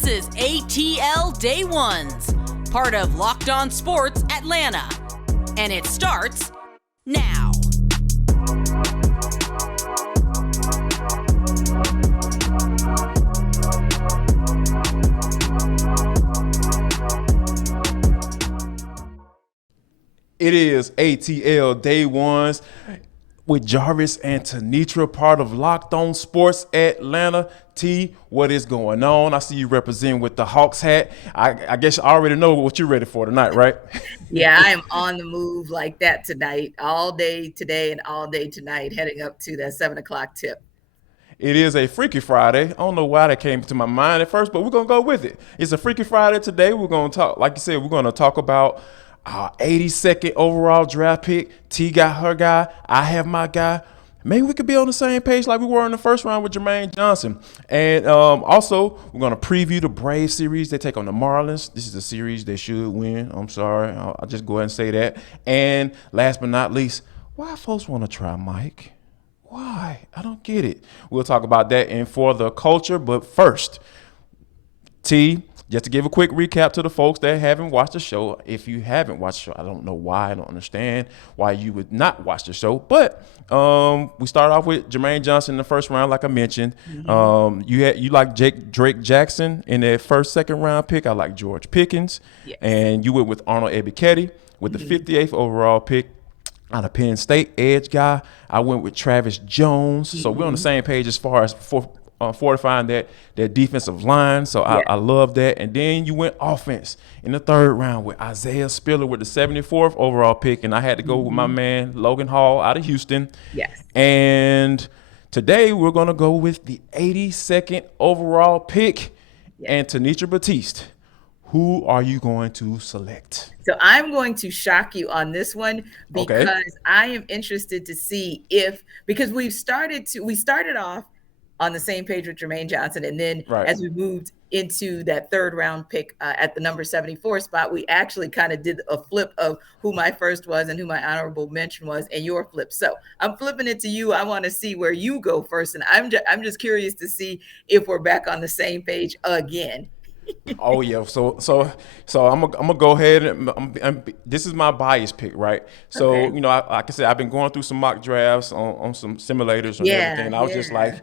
This is ATL Day Ones, part of Locked On Sports Atlanta. And it starts now. It is ATL Day Ones with Jarvis and Tenitra, part of Locked On Sports Atlanta. T, what is going on? I see you representing with the Hawks hat. I guess I already know what you're ready for tonight, right? Yeah, I am on the move like that tonight, all day today and all day tonight, heading up to that 7 o'clock tip. It is a Freaky Friday. I don't know why that came to my mind at first, but we're going to go with it. It's a Freaky Friday today. We're going to talk, like you said, we're going to talk about our 82nd overall draft pick. T got her guy. I have my guy. Maybe we could be on the same page like we were in the first round with Jermaine Johnson. And also, we're going to preview the Braves series. They take on the Marlins. This is a series they should win. I'm sorry. I'll just go ahead and say that. And last but not least, why folks want to try Mike? Why? I don't get it. We'll talk about that and for the culture. But first, T, just to give a quick recap to the folks that haven't watched the show. If you haven't watched the show, I don't know why. I don't understand why you would not watch the show. But we started off with Jermaine Johnson in the first round, like I mentioned. Mm-hmm. You like Drake Jackson in that second round pick. I like George Pickens. Yes. And you went with Arnold Ebiketie with the 58th overall pick out of Penn State, edge guy. I went with Travis Jones. Mm-hmm. So we're on the same page as far as fortifying that defensive line. So I love that. And then you went offense in the third round with Isaiah Spiller with the 74th overall pick. And I had to go with my man, Logan Hall out of Houston. Yes. And today we're going to go with the 82nd overall pick and Tenitra Batiste. Who are you going to select? So I'm going to shock you on this one because I am interested to see because we started off on the same page with Jermaine Johnson. And then as we moved into that third round pick at the number 74 spot, we actually kind of did a flip of who my first was and who my honorable mention was and your flip. So I'm flipping it to you. I want to see where you go first. And I'm just curious to see if we're back on the same page again. Oh yeah, so I'm gonna go ahead and this is my bias pick, right? So like I said, I've been going through some mock drafts on some simulators and everything. And I was just like,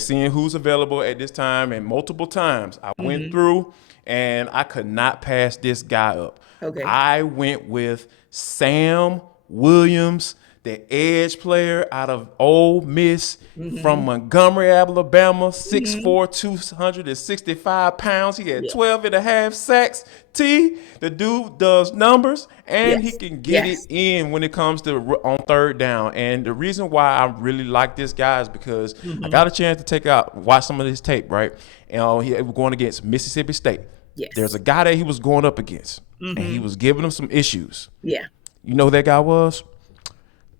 seeing who's available at this time, and multiple times I went through and I could not pass this guy up. I went with Sam Williams, the edge player out of Ole Miss from Montgomery, Alabama, 6'4", 265 pounds. He had 12 and a half sacks. T, the dude does numbers, and he can get it in when it comes to on third down. And the reason why I really like this guy is because I got a chance to watch some of his tape, right? And he was going against Mississippi State. Yes. There's a guy that he was going up against, and he was giving him some issues. Yeah. You know who that guy was?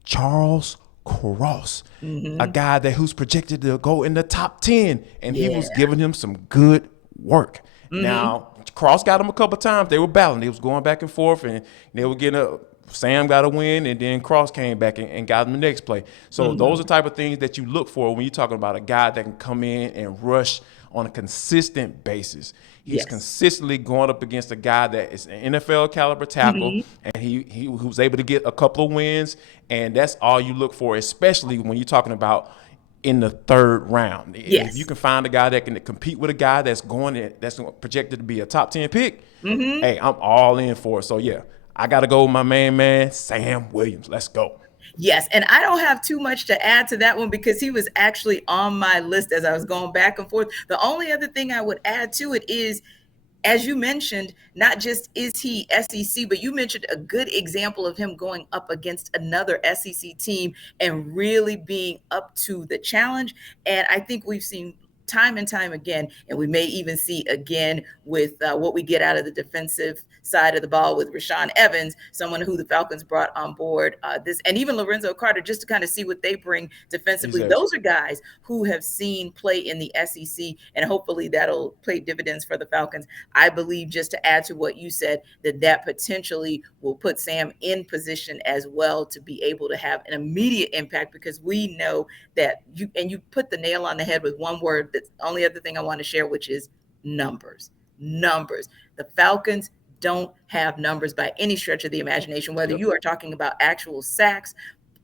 Charles Cross, a guy who's projected to go in the top 10, and he was giving him some good work. Now, Cross got him a couple times. They were battling. They was going back and forth, and they were getting Sam got a win, and then Cross came back and got him the next play. So those are the type of things that you look for when you're talking about a guy that can come in and rush on a consistent basis. He's consistently going up against a guy that is an NFL caliber tackle, and he was able to get a couple of wins, and that's all you look for, especially when you're talking about in the third round. If you can find a guy that can compete with a guy that's projected to be a top 10 pick, hey, I'm all in for it. So I got to go with my main man, Sam Williams. Let's go. Yes, and I don't have too much to add to that one because he was actually on my list as I was going back and forth. The only other thing I would add to it is, as you mentioned, not just is he SEC, but you mentioned a good example of him going up against another SEC team and really being up to the challenge. And I think we've seen time and time again, and we may even see again with what we get out of the defensive side of the ball with Rashaan Evans, someone who the Falcons brought on board and even Lorenzo Carter, just to kind of see what they bring defensively. Exactly. Those are guys who have seen play in the SEC, and hopefully that'll pay dividends for the Falcons. I believe, just to add to what you said, that potentially will put Sam in position as well to be able to have an immediate impact, because we know that you put the nail on the head with one word. That's the only other thing I want to share, which is numbers. The Falcons don't have numbers by any stretch of the imagination, whether you are talking about actual sacks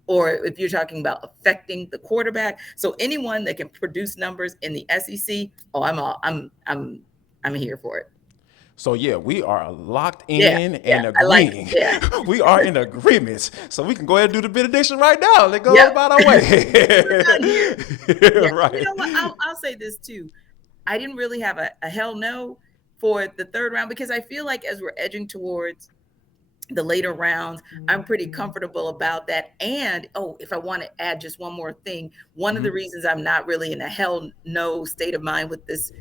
or if you're talking about affecting the quarterback. So anyone that can produce numbers in the SEC, I'm here for it. So yeah, we are locked Yeah, in yeah, and I like agreeing. it. Yeah. We are in agreements. So we can go ahead and do the benediction right now. Let's go Yep. about our way. We're done here. Yeah. Right. You know what? I'll say this too. I didn't really have a hell no for the third round because I feel like as we're edging towards the later rounds, I'm pretty comfortable about that. And if I want to add just one more thing, one of the reasons I'm not really in a hell no state of mind with this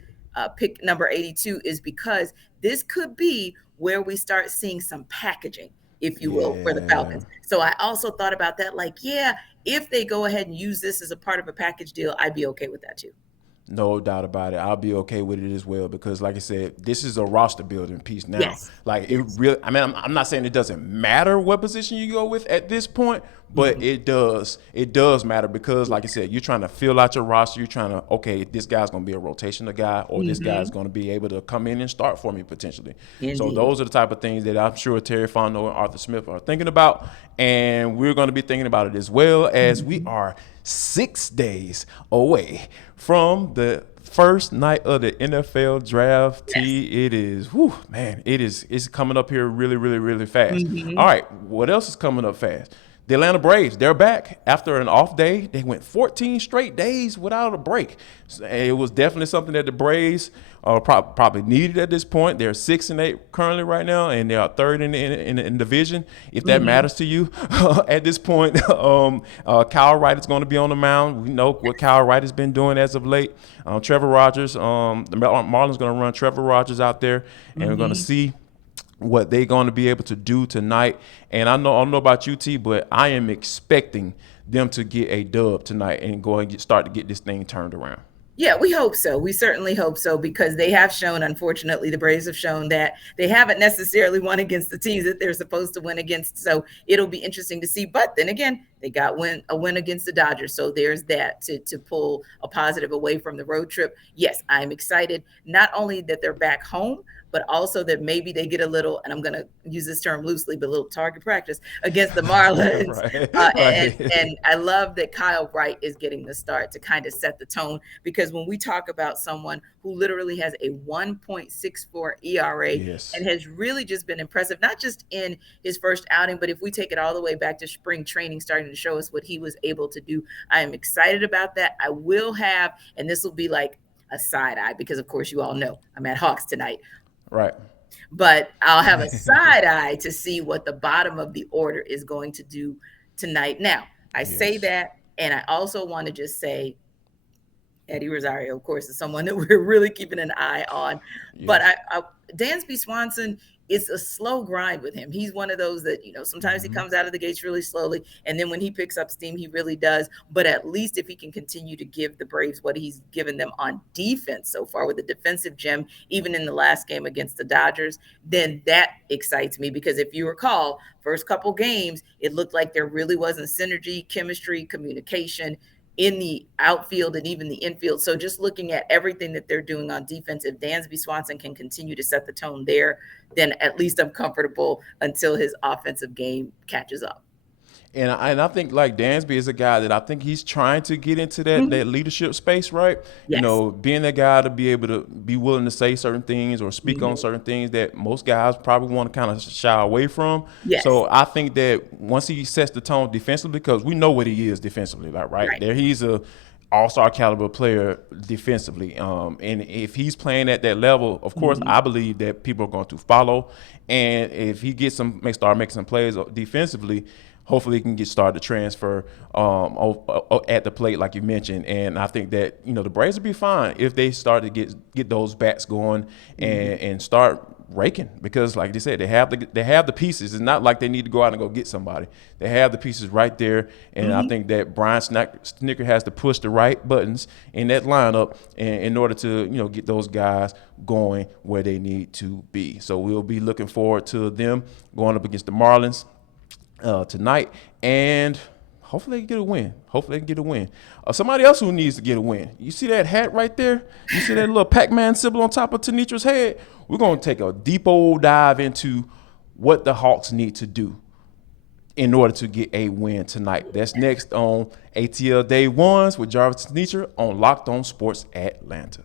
pick number 82 is because this could be where we start seeing some packaging, if you will, for the Falcons. So I also thought about that, like, yeah, if they go ahead and use this as a part of a package deal, I'd be okay with that too. No doubt about it. I'll be okay with it as well because, like I said, this is a roster building piece now. Yes. Like it really. I mean, I'm not saying it doesn't matter what position you go with at this point, but it does. It does matter because, like I said, you're trying to fill out your roster. You're trying to, this guy's going to be a rotational guy, or this guy's going to be able to come in and start for me potentially. Indeed. So those are the type of things that I'm sure Terry Fontenot and Arthur Smith are thinking about, and we're going to be thinking about it as well as we are 6 days away from the first night of the NFL draft. It is, it's coming up here really, really, really fast. All right, what else is coming up fast? The Atlanta Braves, they're back after an off day. They went 14 straight days without a break. So it was definitely something that the Braves probably needed at this point. They're 6-8 currently right now, and they are third in the division. If that matters to you at this point, Kyle Wright is going to be on the mound. We know what Kyle Wright has been doing as of late. Trevor Rogers, the Marlins going to run Trevor Rogers out there, and we're going to see what they're going to be able to do tonight. And I don't know about you, T, but I am expecting them to get a dub tonight and go and start to get this thing turned around. Yeah, we hope so. We certainly hope so because they have shown, unfortunately, the Braves have shown that they haven't necessarily won against the teams that they're supposed to win against. So it'll be interesting to see. But then again, they got a win against the Dodgers. So there's that to pull a positive away from the road trip. Yes, I'm excited. Not only that they're back home, but also that maybe they get a little, and I'm going to use this term loosely, but a little target practice against the Marlins. And I love that Kyle Wright is getting the start to kind of set the tone, because when we talk about someone who literally has a 1.64 ERA and has really just been impressive, not just in his first outing, but if we take it all the way back to spring training, starting to show us what he was able to do. I am excited about that. I will have, and this will be like a side eye because, of course, you all know I'm at Hawks tonight. Right. But I'll have a side eye to see what the bottom of the order is going to do tonight. Now, I say that, and I also want to just say Eddie Rosario, of course, is someone that we're really keeping an eye on. But Dansby Swanson, it's a slow grind with him. He's one of those that, sometimes he comes out of the gates really slowly, and then when he picks up steam, he really does. But at least if he can continue to give the Braves what he's given them on defense so far with the defensive gem, even in the last game against the Dodgers, then that excites me, because if you recall, first couple games, it looked like there really wasn't synergy, chemistry, communication in the outfield and even the infield. So just looking at everything that they're doing on defense, if Dansby Swanson can continue to set the tone there, then at least I'm comfortable until his offensive game catches up. And I think like Dansby is a guy that I think he's trying to get into that leadership space, right? Yes. Being that guy to be able to be willing to say certain things or speak on certain things that most guys probably want to kind of shy away from. Yes. So I think that once he sets the tone defensively, because we know what he is defensively, like right there, he's a all-star caliber player defensively. And if he's playing at that level, of course, I believe that people are going to follow. And if he gets start making some plays defensively, hopefully he can get started to transfer at the plate, like you mentioned. And I think that, the Braves will be fine if they start to get those bats going and start raking, because like they said, they have the pieces. It's not like they need to go out and go get somebody. They have the pieces right there. And I think that Brian Snitker has to push the right buttons in that lineup in order to, get those guys going where they need to be. So we'll be looking forward to them going up against the Marlins tonight, and Hopefully they get a win. Hopefully they can get a win. Somebody else who needs to get a win. You see that hat right there? You see that little Pac-Man symbol on top of Tenitra's head? We're going to take a deep old dive into what the Hawks need to do in order to get a win tonight. That's next on ATL Day Ones with Jarvis and Tenitra on Locked On Sports Atlanta.